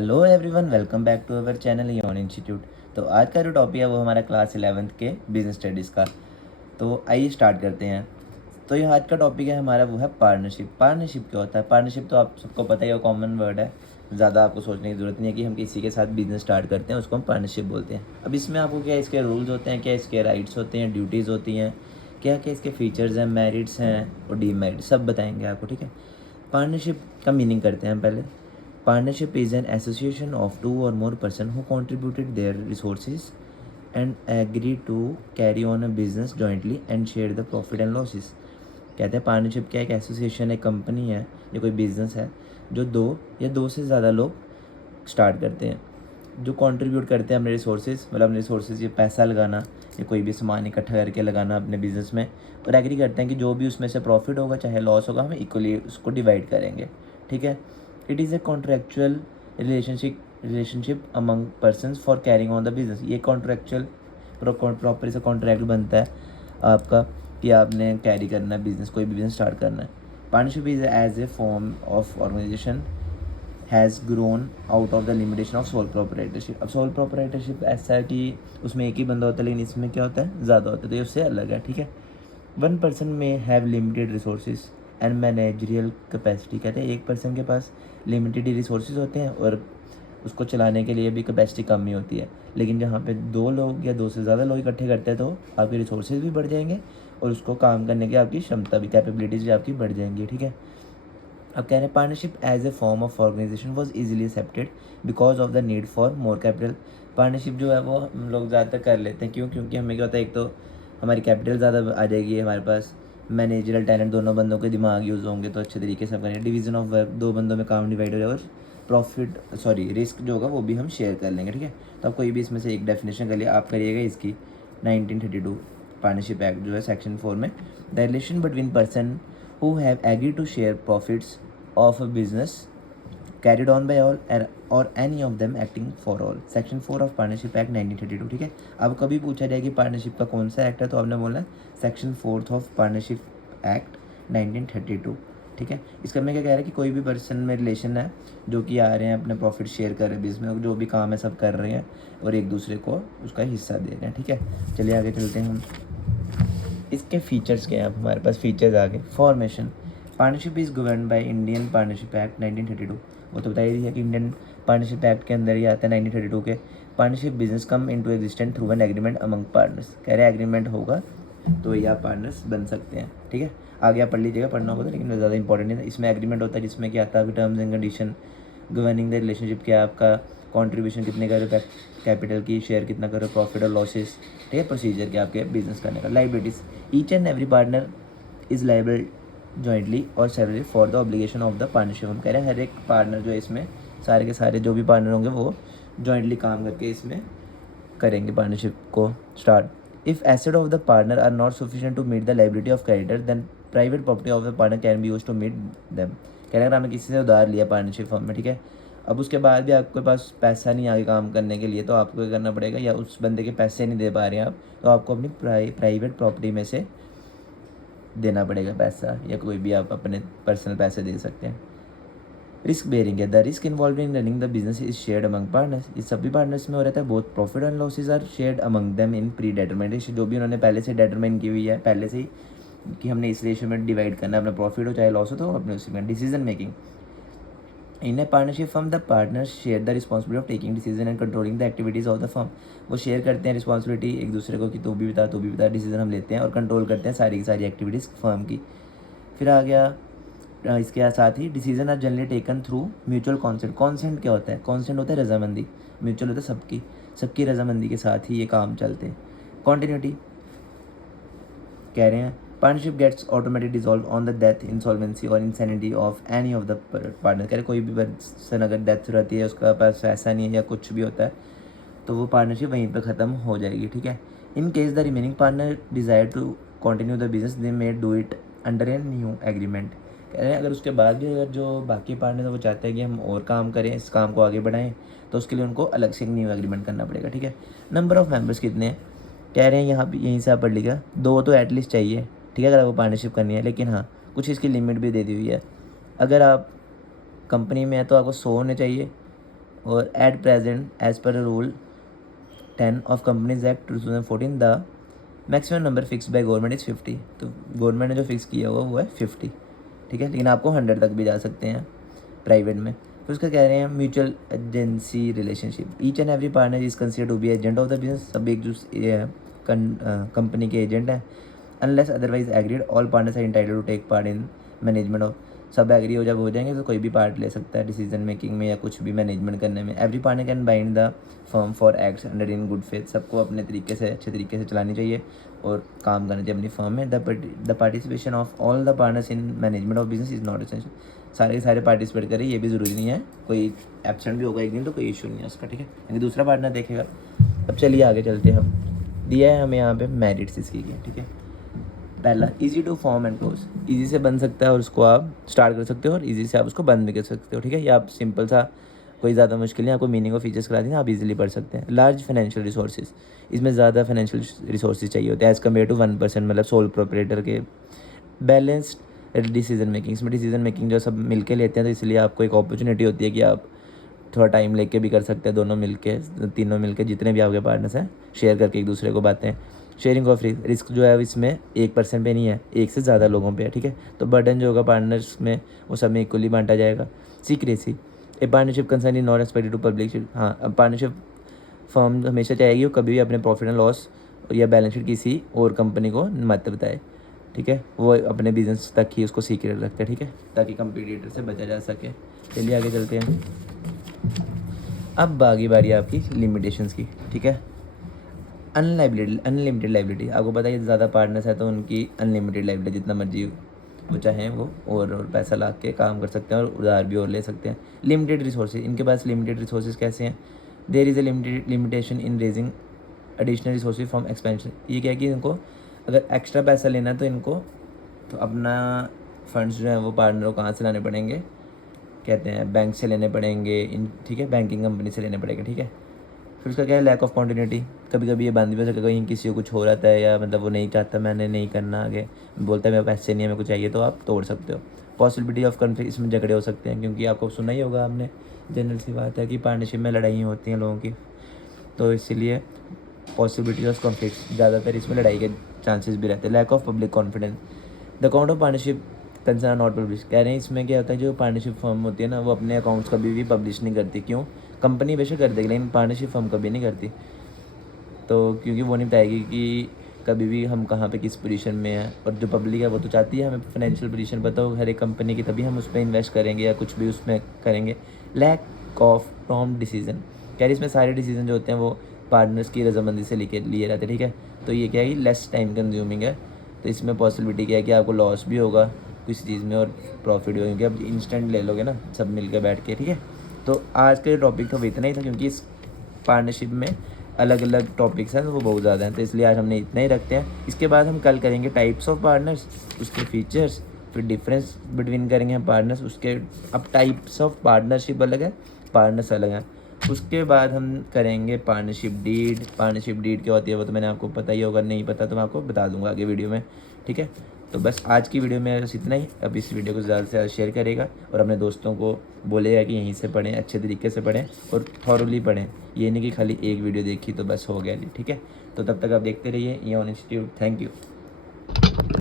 Hello everyone, welcome back to our channel योन institute. तो आज का जो टॉपिक है वो हमारा क्लास 11th के बिजनेस स्टडीज़ का। तो आइए स्टार्ट करते हैं। तो ये आज का टॉपिक है हमारा, वो है पार्टनरशिप। पार्टनरशिप क्या होता है? पार्टनरशिप तो आप सबको पता ही है, कॉमन वर्ड है, ज़्यादा आपको सोचने की ज़रूरत नहीं है कि हम किसी के साथ बिजनेस स्टार्ट करते हैं उसको हम पार्टनरशिप बोलते हैं। अब इसमें आपको क्या इसके रूल्स होते हैं, क्या इसके राइट्स होते हैं, ड्यूटीज़ होती हैं, क्या क्या इसके फीचर्स हैं, मेरिट्स हैं और डीमेरिट्स, सब बताएंगे आपको। ठीक है, पार्टनरशिप का मीनिंग करते हैं हम पहले। Partnership is an association of two or more persons who contributed their resources and agree to carry on a business jointly and share the profit and losses। कहते हैं पार्टनरशिप क्या, एक एसोसिएशन, एक कंपनी है या कोई बिजनेस है जो दो या दो से ज़्यादा लोग स्टार्ट करते हैं, जो कंट्रीब्यूट करते हैं अपने रिसोर्सेज, मतलब अपने रिसोर्सेज, ये पैसा लगाना या कोई भी सामान इकट्ठा करके लगाना अपने बिजनेस में, और एग्री करते हैं कि जो भी उसमें से प्रॉफिट होगा चाहे लॉस होगा हम इक्वली उसको डिवाइड करेंगे। ठीक है, it is a contractual relationship among persons for carrying on the business. ये कॉन्ट्रेक्चुअल प्रॉपर से कॉन्ट्रैक्ट बनता है आपका कि आपने कैरी करना है बिजनेस, कोई भी बिजनेस स्टार्ट करना है। Partnership is as a form of organisation has grown out of the limitation of sole proprietorship. अब सोल प्रोपराइटरशिप ऐसा है कि उसमें एक ही बंदा होता है, लेकिन इसमें क्या होता है, ज़्यादा होता है, तो ये उससे अलग है। ठीक है, वन पर्सन में have limited resources and managerial capacity. कहते हैं एक पर्सन के पास लिमिटेड ही रिसोर्सेज होते हैं और उसको चलाने के लिए भी कैपेसिटी कम ही होती है। लेकिन जहाँ पे दो लोग या दो से ज़्यादा लोग इकट्ठे करते हैं तो आपके रिसोर्सेज भी बढ़ जाएंगे और उसको काम करने की आपकी क्षमता भी, कैपेबिलिटीज़ भी आपकी बढ़ जाएंगी। ठीक है, अब कह रहे हैं partnership as a form of organisation was easily accepted because of the need for more capital. Partnership जो है वो हम लोग ज़्यादातर कर लेते हैं, क्यों? क्योंकि हमें क्या होता है, एक तो हमारी कैपिटल ज़्यादा आ जाएगी हमारे पास, मैनेजरल टैलेंट, दोनों बंदों के दिमाग यूज़ होंगे तो अच्छे तरीके से करेंगे, डिवीजन ऑफ वर्क, दो बंदों में काम डिवाइड हो जाएगा, और रिस्क जो होगा वो भी हम शेयर कर लेंगे। ठीक है, तो आप कोई भी इसमें से एक डेफिनेशन कर लिया, आप करिएगा इसकी 1932 पार्टनरशिप एक्ट जो है सेक्शन 4 में, the relation between person who have agreed to share profits of a business carried on by all or any of them acting for all। Section 4 of partnership act 1932। ठीक है, अब कभी पूछा जाए कि पार्टनरशिप का कौन सा एक्ट है तो आपने बोलना है सेक्शन 4 ऑफ पार्टनरशिप एक्ट 1932। ठीक है, इसका मैं क्या कह रहा है कि कोई भी पर्सन में रिलेशन है जो कि आ रहे हैं अपने प्रॉफिट शेयर कर रहे हैं बिजनेस में, जो भी काम है सब कर रहे हैं और एक दूसरे को उसका हिस्सा दे रहे हैं। ठीक है, चलिए आगे चलते हैं हम। इसके फीचर्स क्या हैं? अब हमारे पास फीचर्स आ गए। Formation, partnership is govern by Indian partnership act 1932। वो तो बता ही दिया कि इंडियन पार्टनरशिप एक्ट के अंदर ही आता है 1932 के। Partnership business come into existent through an agreement among partners. कह रहे एग्रीमेंट होगा तो ये आप पार्टनर्स बन सकते हैं। ठीक है, आगे आप पढ़ लीजिएगा, पढ़ना होगा तो, लेकिन ज़्यादा इंपॉर्टेंट नहीं है। इसमें एग्रीमेंट होता है जिसमें क्या आता है, terms and condition governing the relationship, क्या आपका कॉन्ट्रीब्यूशन कितने कर रहे हो, कैपिटल की शेयर कितना कर रहे हो, प्रॉफिट और लॉसेस। ठीक है, प्रोसीजर क्या आपके बिजनेस करने का। Liabilities, each and every partner is liable jointly और severally for the obligation of the partnership. हम कह रहे हैं हर एक पार्टनर जो है इसमें, सारे के सारे जो भी पार्टनर होंगे वो जॉइंटली काम करके इसमें करेंगे पार्टनरशिप को start. If asset of the partner are not sufficient to meet the liability of creditor then private property of the partner can be use to meet them. कह रहे हैं अगर आपने किसी से उधार लिया पार्टनरशिप फॉर्म में, ठीक है, अब उसके बाद भी आपके पास पैसा नहीं आगे काम करने के लिए, तो आपको क्या करना पड़ेगा, या उस बंदे के पैसे नहीं दे पा रहे हैं आप, तो आपको अपनी प्राइवेट प्रॉपर्टी में से देना पड़ेगा पैसा, या कोई भी आप अपने पर्सनल पैसे दे सकते हैं। रिस्क बेरिंग है, the risk involved in running the business is shared among partners. ये सभी पार्टनर्स में हो रहता है, both profit and losses are shared among them in pre determination. जो भी उन्होंने पहले से डेटरमाइन की हुई है, पहले से ही कि हमने इस रेशियो में डिवाइड करना है, अपना प्रॉफिट हो चाहे लॉस हो, तो अपने उसी में। Decision making, in A partnership firm the partners share the responsibility of taking decision and controlling the activities of the firm. वो शेयर करते हैं रिस्पॉन्सिबिलिटी एक दूसरे को कि तू भी बता, डिसीजन हम लेते हैं और कंट्रोल करते हैं सारी की सारी एक्टिविटीज़ फर्म की। फिर आ गया इसके साथ ही, decision are generally taken through mutual consent. Consent क्या होता है? कॉन्सेंट होता है रजामंदी, म्यूचुअल होता है सबकी, सबकी रजामंदी के साथ ही ये काम चलते हैं। कॉन्टीन्यूटी कह रहे हैं, partnership gets automatic dissolve on the death, insolvency और insanity of any of the partner. कह रहे कोई भी पर्सन अगर डेथ रहती है, उसका पास पैसा नहीं है या कुछ भी होता है, तो वो पार्टनरशिप वहीं पर ख़त्म हो जाएगी। ठीक है, in case the remaining partner desire to continue the business they may do it under a new agreement. कह रहे हैं अगर उसके बाद भी अगर जो बाकी पार्टनर वो चाहते हैं कि हम और काम करें, इस काम को आगे बढ़ाएं, तो उसके लिए उनको अलग से एक न्यू एग्रीमेंट करना पड़ेगा। ठीक है, नंबर ऑफ़ मेंबर्स कितने हैं? कह रहे हैं यहाँ पे यहीं से आप पढ़ लीजिएगा, दो तो एटलीस्ट चाहिए। ठीक है, अगर आपको पार्टनरशिप करनी है, लेकिन हाँ कुछ इसकी लिमिट भी दे दी हुई है। अगर आप कंपनी में है तो आपको 100 होने चाहिए, और at present as per rule 10 of companies act 2014 the maximum number fix by government is 50। तो गवर्नमेंट ने जो फिक्स किया हुआ वो है 50, ठीक है, लेकिन आपको 100 तक भी जा सकते हैं प्राइवेट में। फिर उसका कह रहे हैं mutual agency relationship, each and every partner is consider to be agent of the business. सब एक दूसरे कंपनी के एजेंट हैं। Unless otherwise agreed all partners are entitled to take part in management of. सब एग्री हो जब हो जाएंगे तो कोई भी पार्ट ले सकता है डिसीजन मेकिंग में या कुछ भी मैनेजमेंट करने में। Every partner can bind the firm for acts under in good faith. सबको अपने तरीके से अच्छे तरीके से चलानी चाहिए और काम करना चाहिए अपनी फर्म में। The participation of all the partners in management of business is not essential. सारे के सारे पार्टिसिपेट करें, ये भी ज़रूरी नहीं है, कोई एब्सेंट भी होगा एक दिन तो कोई इशू नहीं है उसका, ठीक है, क्योंकि दूसरा पार्टनर देखेगा। अब चलिए आगे चलते हैं। हम दिया है हमें यहाँ पे मेरिट्स इसकी के, ठीक है। पहला, easy to form and close, easy से बन सकता है और उसको आप स्टार्ट कर सकते हो और इजी से आप उसको बंद भी कर सकते हो, ठीक है। या आप सिंपल सा, कोई ज़्यादा मुश्किल नहीं, आपको मीनिंग और फीचर्स करा दें आप इजीली पढ़ सकते हैं। लार्ज फाइनेंशियल रिसोर्सेज, इसमें ज़्यादा फाइनेंशियल रिसोर्सेज चाहिए होते हैं एज़ कम्पेयर टू 1%, मतलब सोल प्रोपरेटर के। बैलेंस्ड डिसीजन मेकिंग, इसमें डिसीजन मेकिंग जो सब मिलके लेते हैं तो इसलिए आपको एक अपॉर्चुनिटी होती है कि आप थोड़ा टाइम लेके भी कर सकते हैं, दोनों मिलके, तीनों मिलके, जितने भी आपके पार्टनर्स हैं, शेयर करके एक दूसरे को बातें। शेयरिंग ऑफ रिस्क जो है इसमें 1% पे नहीं है, एक से ज़्यादा लोगों पे है, ठीक है। तो बर्डन जो होगा पार्टनर्स में वो सब में इक्वली बांटा जाएगा। Secrecy, a partnership concern is not expected to public. हाँ, अब पार्टनरशिप फर्म हमेशा चाहेगी वो कभी भी अपने प्रॉफिट एंड लॉस या बैलेंस शीट किसी और कंपनी को मत बताए, ठीक है। वो अपने बिजनेस तक ही उसको सीक्रेट रखते हैं, ठीक है, ताकि कंपटीटर से बचा जा सके। चलिए आगे चलते हैं। अब बाकी बारी आपकी लिमिटेशंस की, ठीक है। अनलिमिटेड लाइबिलिटी, आपको पता है ज़्यादा पार्टनर्स है तो उनकी अनलिमिटेड लाइबिलिटी, जितना मर्जी वो चाहें वो और पैसा ला के काम कर सकते हैं और उधार भी और ले सकते हैं। लिमिटेड रिसोर्सेज, इनके पास लिमिटेड रिसोर्सेज कैसे हैं? There is a limitation in raising additional resources from expansion. ये क्या है कि इनको अगर एक्स्ट्रा पैसा लेना है तो इनको तो अपना फंड्स जो हैं वो पार्टनर को कहाँ से लाने पड़ेंगे, कहते हैं बैंक से लेने पड़ेंगे, इन, ठीक है, बैंकिंग कंपनी से लेने पड़ेंगे, ठीक है। फिर उसका क्या है, लैक ऑफ कॉन्टिन्यूटी, कभी कभी ये बंद भी हो सकता है, कहीं किसी को कुछ हो रहा है या मतलब वो नहीं चाहता, मैंने नहीं करना आगे, बोलता है मेरे पैसे नहीं है, मेरे को चाहिए, तो आप तोड़ सकते हो। पॉसिबिलिटी ऑफ कन्फ्लिक्ट, इसमें झगड़े हो सकते हैं, क्योंकि आपको सुना ही होगा आपने, जनरल सी बात है कि पार्टनरशिप में लड़ाई होती हैं लोगों की, तो इसीलिए पॉसिबिलिटी ऑफ कॉन्फ्लिक्ट, ज़्यादातर इसमें लड़ाई के चांसेस भी रहते हैं। Lack of public confidence, the account of partnership concern not publish, कह रहे हैं इसमें क्या होता है, जो पार्टनरशिप फर्म होती है ना वो अपने अकाउंट्स कभी भी पब्लिश नहीं करती। क्यों? कंपनी बेशक कर देगी लेकिन पार्टनरशिप फर्म कभी नहीं करती, तो क्योंकि वो नहीं बताएगी कि कभी भी हम कहाँ पे किस पोजीशन में हैं। और जो पब्लिक है वो तो चाहती है हमें फाइनेंशियल पोजीशन पता हो हर एक कंपनी की, तभी हम उस पर इन्वेस्ट करेंगे या कुछ भी उसमें करेंगे। लैक ऑफ प्रॉम्प्ट डिसीजन, कह रही इसमें सारे डिसीजन जो होते हैं वो पार्टनर्स की रजामंदी से लिए रहते हैं, ठीक है। तो ये क्या है, लेस टाइम कंज्यूमिंग है, तो इसमें पॉसिबिलिटी क्या है कि आपको लॉस भी होगा किसी चीज़ में और प्रॉफिट भी होगा, क्योंकि आप इंस्टेंट ले लोगे ना सब मिल के बैठ के, ठीक है। तो आज का टॉपिक तो इतना ही था, क्योंकि इस पार्टनरशिप में अलग अलग टॉपिक्स हैं तो वो बहुत ज़्यादा हैं, तो इसलिए आज हमने इतना ही रखते हैं। इसके बाद हम कल करेंगे टाइप्स ऑफ पार्टनर्स, उसके फीचर्स, फिर डिफरेंस बिटवीन करेंगे हम पार्टनर्स उसके। अब टाइप्स ऑफ पार्टनरशिप अलग है, पार्टनर्स अलग हैं। उसके बाद हम करेंगे पार्टनरशिप डीड। पार्टनरशिप डीड क्या होती है वो तो मैंने आपको पता ही होगा, नहीं पता तो मैं आपको बता दूंगा आगे वीडियो में, ठीक है। तो बस आज की वीडियो में बस इतना ही। अब इस वीडियो को ज़्यादा से ज़्यादा शेयर करेगा और अपने दोस्तों को बोलेगा कि यहीं से पढ़ें, अच्छे तरीके से पढ़ें और थॉरली पढ़ें। ये नहीं कि खाली एक वीडियो देखी तो बस हो गया जी, ठीक है। तो तब तक आप देखते रहिए इओन इंस्टीट्यूट। Thank you.